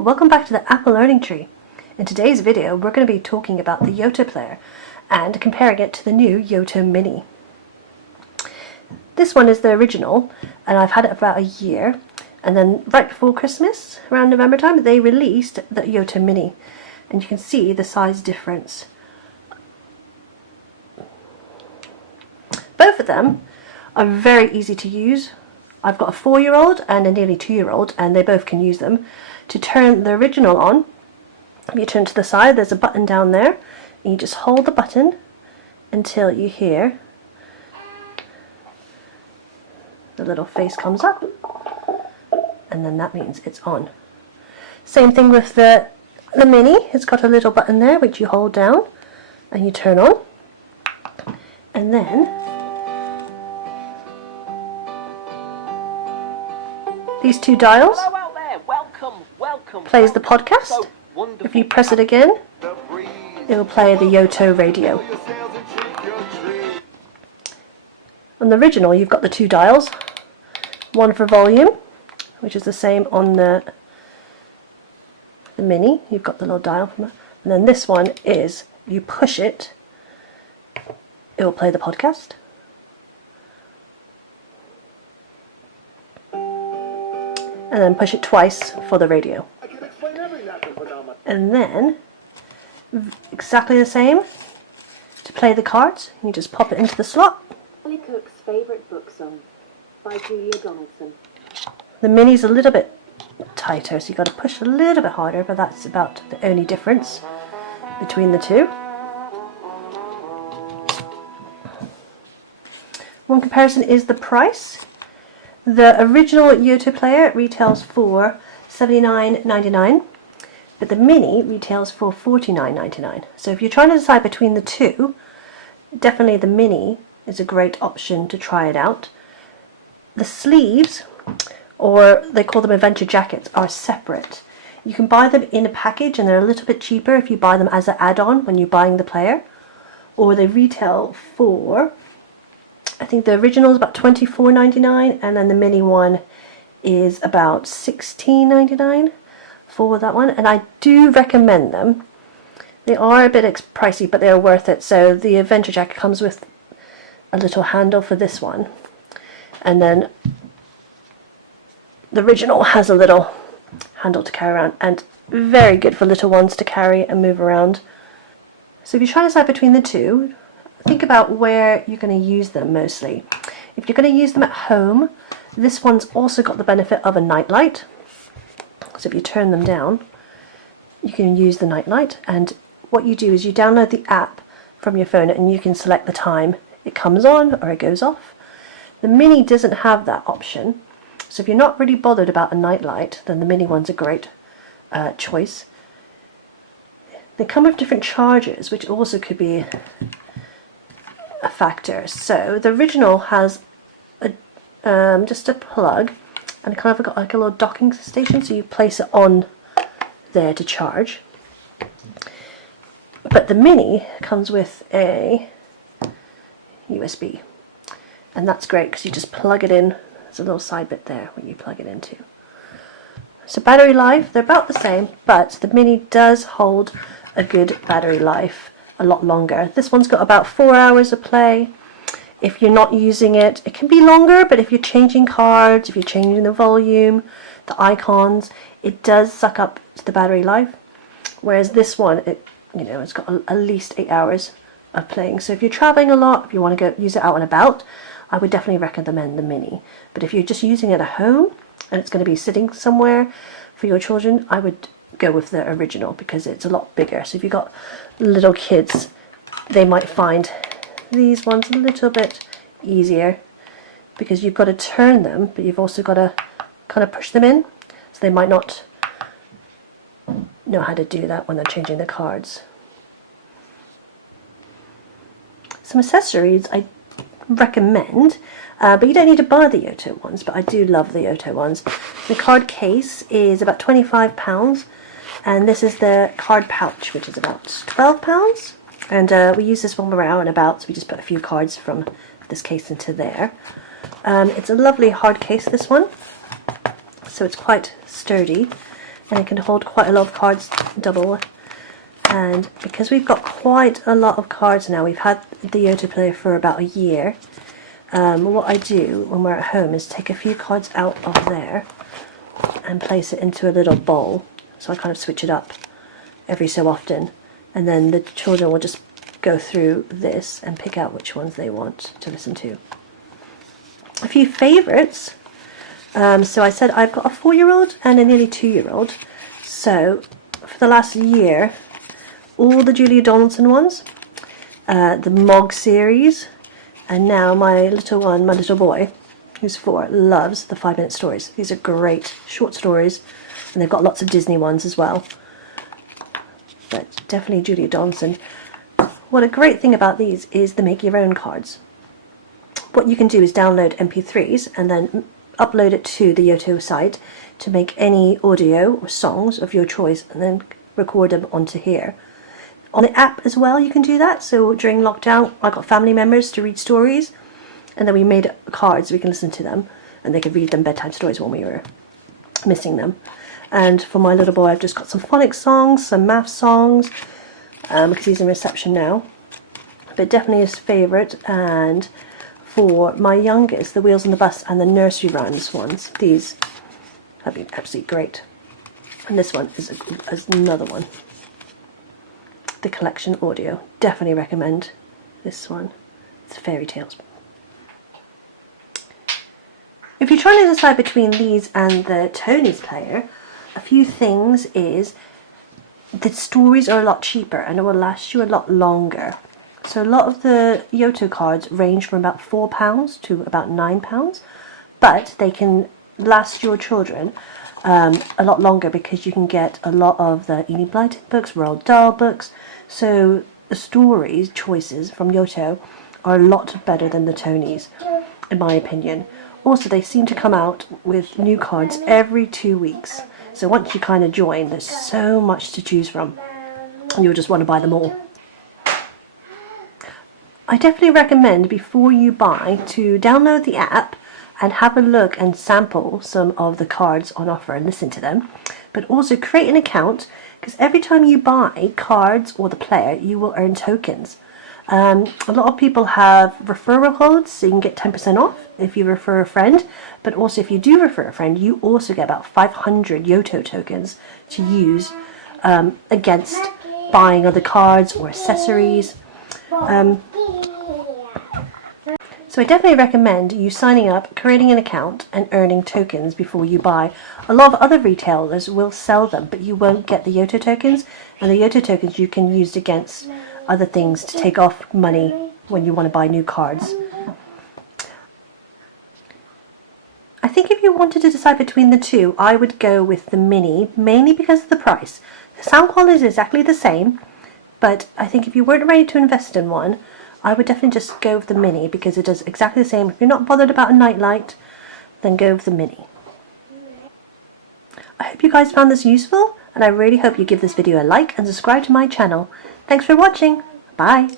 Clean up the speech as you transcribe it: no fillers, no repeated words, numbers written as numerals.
welcome back to the Apple Learning Tree. In today's video we're going to be talking about the Yoto player and comparing it to the new Yoto Mini. This one is the original and I've had it about a year, and then right before Christmas, around November time, they released the Yoto Mini and you can see the size difference. Both of them are very easy to use. I've got a 4-year-old and a nearly 2-year-old and they both can use them. To turn the original on, you turn to the side, there's a button down there, and you just hold the button until you hear the little face comes up, and then that means it's on. Same thing with the Mini. It's got a little button there which you hold down and you turn on, and then these two dials plays the podcast. So if you press it again, it will play the Yoto radio. On the original you've got the two dials, one for volume, which is the same on the Mini. You've got the little dial from it, and then this one is, you push it, it will play the podcast. And then push it twice for the radio. And then, exactly the same, to play the cards, you just pop it into the slot. Charlie Cook's favourite book song by Julia Donaldson. The Mini's a little bit tighter, so you've got to push a little bit harder, but that's about the only difference between the two. One comparison is the price. The original Yoto player retails for $79.99, but the Mini retails for $49.99. So if you're trying to decide between the two, definitely the Mini is a great option to try it out. The sleeves, or they call them adventure jackets, are separate. You can buy them in a package and they're a little bit cheaper if you buy them as an add-on when you're buying the player, or they retail for, I think the original is about $24.99 and then the Mini one is about $16.99 for that one, and I do recommend them. They are a bit pricey, but they are worth it. So the adventure jacket comes with a little handle for this one, and then the original has a little handle to carry around, and very good for little ones to carry and move around. So if you're trying to decide between the two, think about where you're going to use them mostly. If you're going to use them at home, this one's also got the benefit of a night light. So if you turn them down, you can use the night light, and what you do is you download the app from your phone and you can select the time it comes on or it goes off. The Mini doesn't have that option, so if you're not really bothered about a night light, then the Mini one's a great choice. They come with different chargers, which also could be a factor. So the original has just a plug and kind of got like a little docking station, so you place it on there to charge. But the Mini comes with a USB, and that's great because you just plug it in. There's a little side bit there where you plug it into. So battery life, they're about the same, but the Mini does hold a good battery life, a lot longer. This one's got about 4 hours of play. If you're not using it, it can be longer, but if you're changing cards, if you're changing the volume, the icons, it does suck up the battery life. Whereas this one, it's got at least 8 hours of playing. So if you're traveling a lot, if you want to go use it out and about, I would definitely recommend the Mini. But if you're just using it at home and it's going to be sitting somewhere for your children, I would go with the original because it's a lot bigger. So if you've got little kids, they might find these ones a little bit easier because you've got to turn them, but you've also got to kind of push them in, so they might not know how to do that when they're changing the cards. Some accessories I recommend, but you don't need to buy the Yoto ones, but I do love the Yoto ones. The card case is about £25, and this is the card pouch, which is about £12. And we use this when we're out and about, so we just put a few cards from this case into there. It's a lovely hard case, this one, so it's quite sturdy. and it can hold quite a lot of cards double. And because we've got quite a lot of cards now, we've had the Yoto player for about a year, what I do when we're at home is take a few cards out of there and place it into a little bowl. So I kind of switch it up every so often, and then the children will just go through this and pick out which ones they want to listen to. A few favourites. So I said I've got a 4-year-old and a nearly 2-year-old. So for the last year, all the Julia Donaldson ones, the Mog series, and now my little one, my little boy, who's 4, loves the 5-minute stories. These are great short stories, and they've got lots of Disney ones as well. But definitely Julia Donaldson. What a great thing about these is the make your own cards. What you can do is download MP3s and then upload it to the Yoto site to make any audio or songs of your choice and then record them onto here. On the app as well you can do that. So during lockdown I got family members to read stories, and then we made cards so we can listen to them and they could read them bedtime stories when we were missing them. And for my little boy I've just got some phonics songs, some math songs, because he's in reception now, but definitely his favourite. And for my youngest, the Wheels on the Bus and the nursery rhymes ones, these have been absolutely great. And this one is another one, the collection audio. Definitely recommend this one. It's fairy tales. If you're trying to decide between these and the Tony's player, a few things is the stories are a lot cheaper and it will last you a lot longer. So a lot of the Yoto cards range from about £4 to about £9, but they can last your children a lot longer because you can get a lot of the Enid Blyton books, Roald Dahl books. So the stories choices from Yoto are a lot better than the Tonys, in my opinion. Also, they seem to come out with new cards every 2 weeks. So once you kind of join, there's so much to choose from, and you'll just want to buy them all. I definitely recommend before you buy to download the app and have a look and sample some of the cards on offer and listen to them. But also create an account, because every time you buy cards or the player, you will earn tokens. A lot of people have referral codes, so you can get 10% off if you refer a friend. But also if you do refer a friend, you also get about 500 Yoto tokens to use against buying other cards or accessories. So I definitely recommend you signing up, creating an account and earning tokens before you buy. A lot of other retailers will sell them, but you won't get the Yoto tokens, and the Yoto tokens you can use against other things to take off money when you want to buy new cards. I think if you wanted to decide between the two, I would go with the mini, mainly because of the price. The sound quality is exactly the same, but I think if you weren't ready to invest in one, I would definitely just go with the mini because it does exactly the same. If you're not bothered about a nightlight, then go with the mini. I hope you guys found this useful, and I really hope you give this video a like and subscribe to my channel. Thanks for watching. Bye.